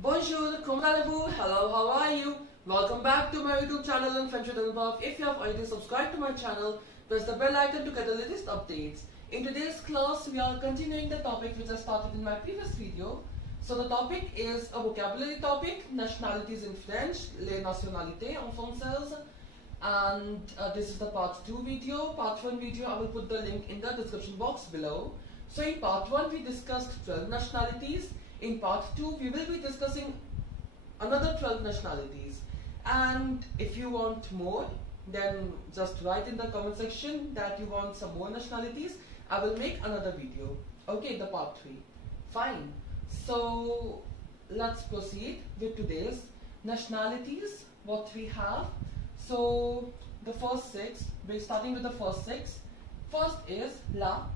Bonjour, comment allez-vous? Hello, how are you? Welcome back to my YouTube channel and French with Anubhav. If you have already subscribed to my channel, press the bell icon to get the latest updates. In today's class, we are continuing the topic which I started in my previous video. So the topic is a vocabulary topic, nationalities in French, les nationalités en français. And this is the part 2 video. Part 1 video, I will put the link in the description box below. So in part 1, we discussed 12 nationalities. In part 2, we will be discussing another 12 nationalities. And if you want more, then just write in the comment section that you want some more nationalities. I will make another video. Okay, the part 3. Fine. So let's proceed with today's nationalities, what we have. So the first 6, we're starting with the first 6. First is La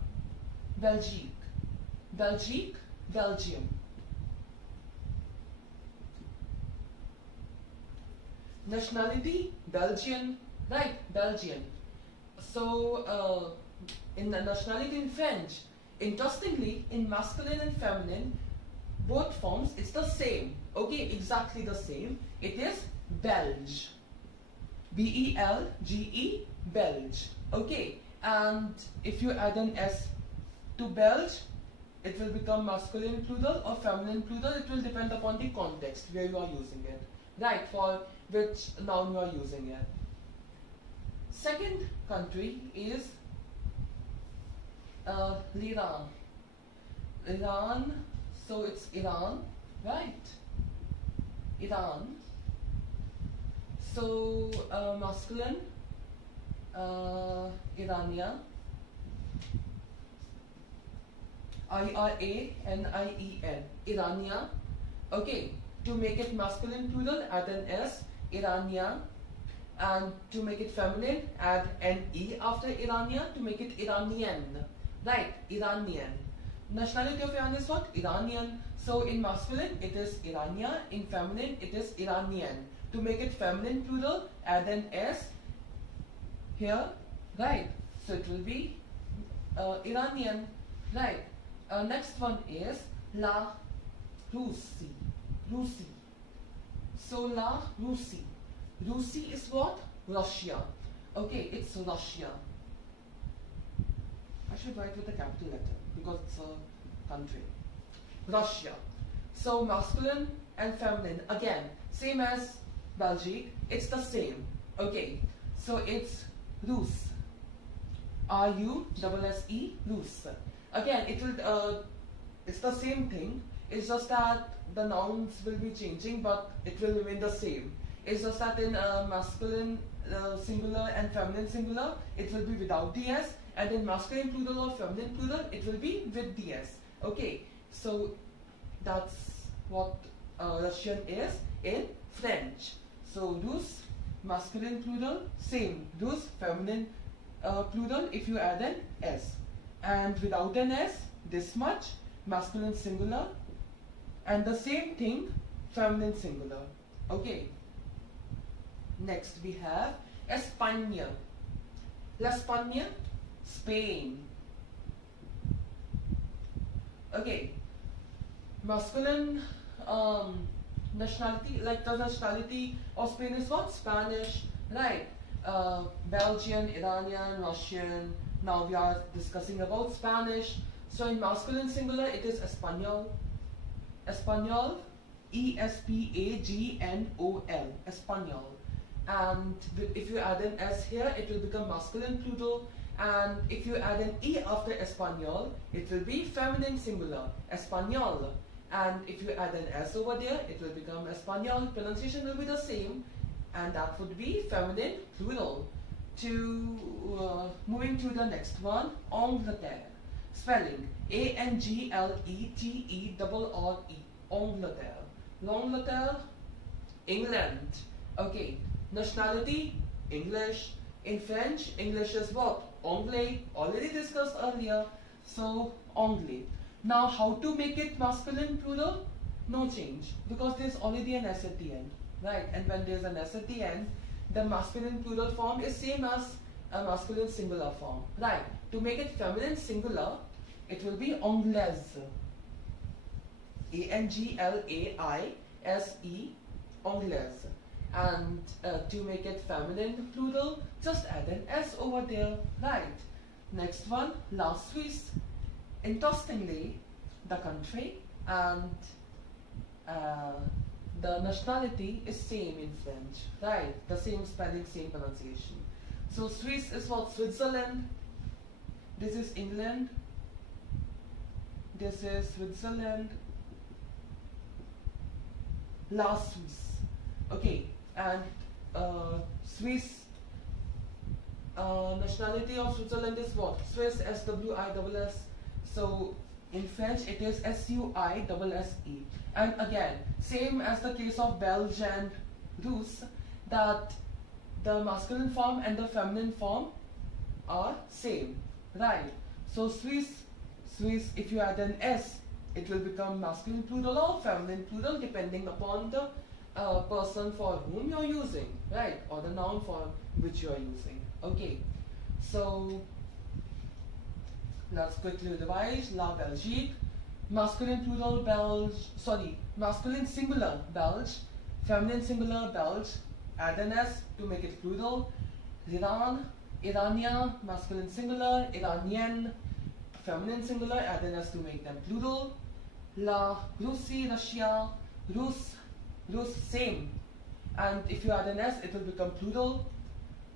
Belgique. Belgique, Belgium. Nationality, Belgian, right, Belgian. So in the nationality in French, interestingly, in masculine and feminine, both forms, it's the same, okay, exactly the same. It is Belge, B-E-L-G-E, Belge, okay. And if you add an S to Belge, it will become masculine plural or feminine plural. It will depend upon the context where you are using it, right, for which noun you are using it. Second country is Iran. Iran, so it's Iran, right? Iran. So masculine, Irania. I-R-A-N-I-E-N, Irania. Okay, to make it masculine plural, add an S, Irania. And to make it feminine, add an E after Irania to make it Iranian. Right, Iranian. Nationality of Iran is what? Iranian. So in masculine, it is Irania. In feminine, it is Iranian. To make it feminine plural, add an S here. Right, so it will be Iranian. Right. Next one is La Russie. Russie. So La Russie. Russie is what? Russia. Okay, it's Russia. I should write with a capital letter because it's a country. Russia. So masculine and feminine. Again, same as Belgique. It's the same. Okay. So it's Rus. R-U-S-S-E. Rus. Again, it will. It's the same thing. It's just that the nouns will be changing, but it will remain the same. It's just that in masculine singular and feminine singular, it will be without the S, and in masculine plural or feminine plural, it will be with the S. Okay, so that's what Russian is in French. So Rus, masculine plural, same. Rus, feminine plural if you add an S. And without an S, this much, masculine singular, and the same thing, feminine singular. Okay. Next we have España. L'Espagne, Spain. Okay. Masculine nationality, like the nationality of Spain is what? Spanish, right? Belgian, Iranian, Russian. Now we are discussing about Spanish. So in masculine singular, it is Español. Español, E-S-P-A-G-N-O-L. Español. And if you add an S here, it will become masculine plural. And if you add an E after Español, it will be feminine singular, Español. And if you add an S over there, it will become Español. Pronunciation will be the same, and that would be feminine plural. Moving to the next one, Angleterre. Spelling A-N-G-L-E-T-E-R-R-E. Angleterre. L'Angleterre, England. Okay. Nationality, English. In French, English is what? Anglais, already discussed earlier. So, Anglais. Now, how to make it masculine plural? No change, because there's already an S at the end, right? And when there's an S at the end, the masculine plural form is same as a masculine singular form, right? To make it feminine singular, it will be anglaise. A-N-G-L-A-I S-E, anglaise. And to make it feminine plural, just add an S over there, right? Next one, la Suisse. Interestingly, the country and the nationality is same in French, right? The same spelling, same pronunciation. So Swiss is what? Switzerland. This is England. This is Switzerland. La Suisse. Okay, and Swiss nationality of Switzerland is what? Swiss, S-W-I-S-S. So in French it is S-U-I-S-S-E. And again, same as the case of Belge and Russe, that the masculine form and the feminine form are same, right? So Swiss, if you add an S, it will become masculine plural or feminine plural depending upon the person for whom you're using, right? Or the noun for which you're using. Okay, so let's quickly revise. La Belgique, masculine plural masculine singular Belge, feminine singular Belge, add an S to make it plural. Iran, Irania, masculine singular, Iranian, feminine singular, add an S to make them plural. La Russie, Russia, Rus, same. And if you add an S, it will become plural.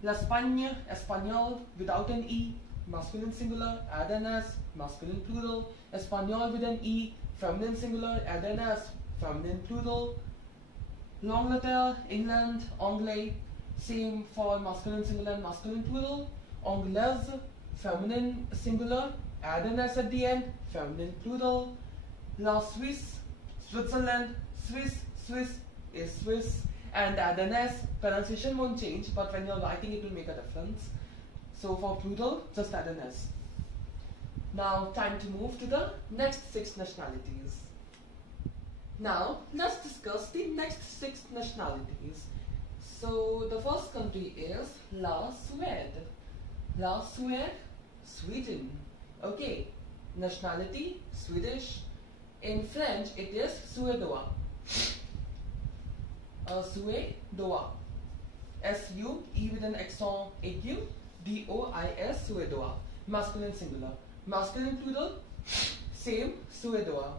L'Espagne, Espanol, without an E, masculine singular, add an S, masculine plural. Espanol with an E, feminine singular, add an S, feminine plural. L'Angleterre, England, Anglais, same for masculine singular and masculine plural. Anglaise, feminine singular, add an S at the end, feminine plural. La Suisse, Switzerland, Swiss is Swiss, and add an S. Pronunciation won't change, but when you're writing it will make a difference. So for plural, just add an S. Now time to move to the next 6 nationalities. Now let's discuss the next 6 nationalities. So the first country is La Suède. La Suède, Sweden. Okay, nationality, Swedish. In French, it is Suédois. Suédois. S-U-E with an accent aigu, D-O-I-S, Suédois. Masculine singular. Masculine plural, same, Suédois.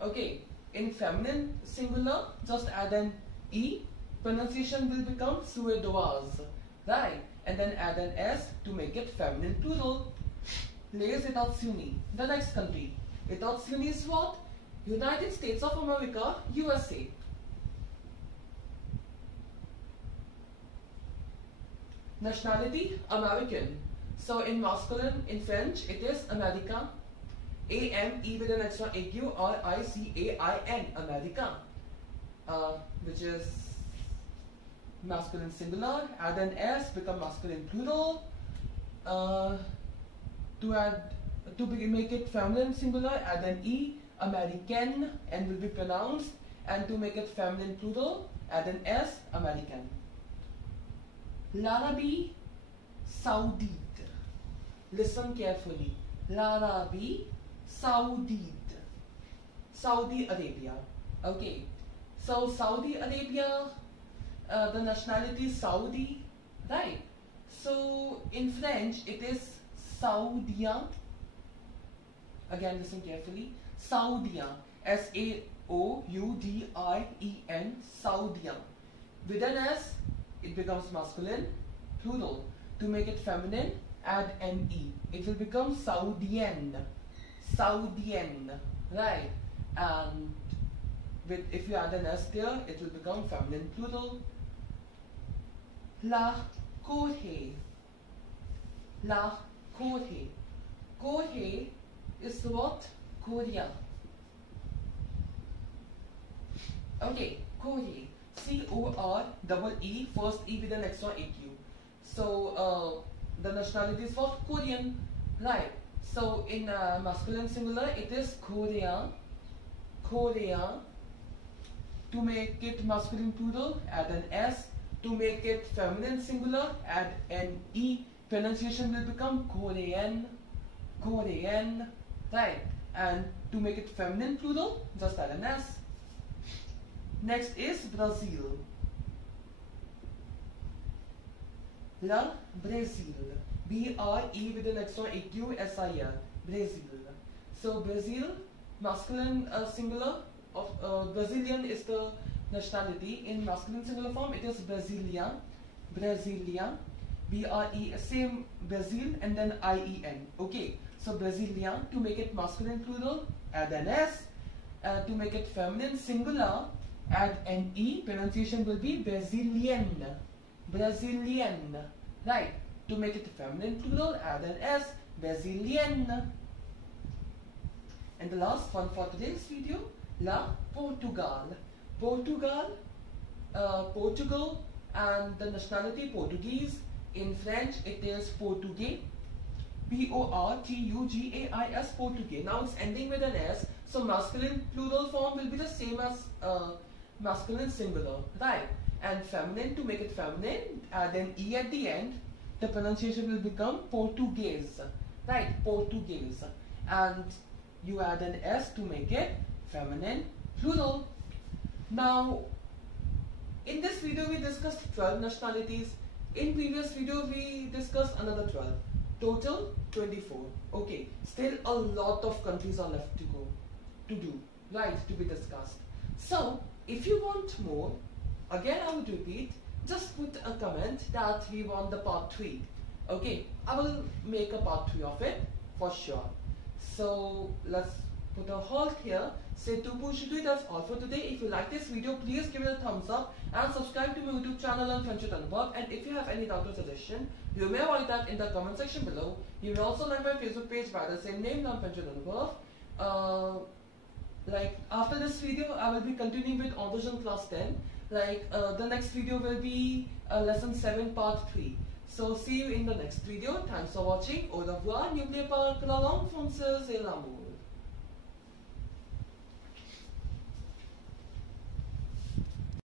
Okay, in feminine singular, just add an E, pronunciation will become Suédoise, right? And then add an S to make it feminine plural. Les États-Unis, the next country. États-Unis is what? United States of America, USA. Nationality, American. So in masculine, in French, it is Americain. A-M-E with an extra A-Q, R-I-C-A-I-N, Americain. Which is masculine singular, add an S, become masculine plural. To make it feminine singular, add an E, American, and will be pronounced. And to make it feminine plural, add an S, American. L'Arabie Saoudite. Listen carefully. L'Arabie Saoudite. Saudi Arabia. Okay. So Saudi Arabia, the nationality is Saudi, right? So in French, it is Saoudien. Again, listen carefully. Saoudien. S-A-O-U-D-I-E-N. Saoudien. With an S, it becomes masculine, plural. To make it feminine, add an E. It will become Saudienne. Saudienne. Right? And if you add an S there, it will become feminine, plural. La Corée. La Corée. Corée is what? Korea. Okay, Corée. C-O-R-E-E, first E with an extra A-Q. So the nationality is what? Korean. Right. So in masculine singular, it is Korea. Korea. To make it masculine plural, add an S. To make it feminine singular, add an E. Pronunciation will become Korean. Korean. Right. And to make it feminine plural, just add an S. Next is Brazil. La Brazil. B-R-E with an extra E-Q-S-I-L. Brazil. So Brazil, masculine singular of Brazilian is the nationality. In masculine singular form, it is Brasilia. Brasilia. B-R-E, same Brazil and then I-E-N. Okay. So Brasilia, to make it masculine plural, add an S. To make it feminine singular, add an E. Pronunciation will be Brazilian. Brazilian. Right. To make it feminine plural, add an S. Brazilian. And the last one for today's video, La Portugal. Portugal, Portugal, and the nationality Portuguese. In French, it is Portugais. P-O-R-T-U-G-A-I-S, Portugais. Now it's ending with an S, so masculine plural form will be the same as masculine singular, right? And feminine, to make it feminine, add an E at the end. The pronunciation will become Portuguese, right? Portuguese. And you add an S to make it feminine plural. Now, in this video we discussed 12 nationalities. In previous video we discussed another 12. Total 24. Okay, still a lot of countries are left to do, right, to be discussed. So, if you want more, again I would repeat, just put a comment that we want the part 3. Okay, I will make a part 3 of it for sure. So, let's put a halt here. Say Tupu, that's all for today. If you like this video, please give it a thumbs up and subscribe to my YouTube channel and Friendship Anubhav. And if you have any doubt or suggestion, you may write that in the comment section below. You may also like my Facebook page by the same name, Friendship Anubhav. Like after this video, I will be continuing with Audition class 10. Like the next video will be lesson 7 part 3. So see you in the next video. Thanks for watching. Au revoir. N'oubliez pas que la langue française est l'amour.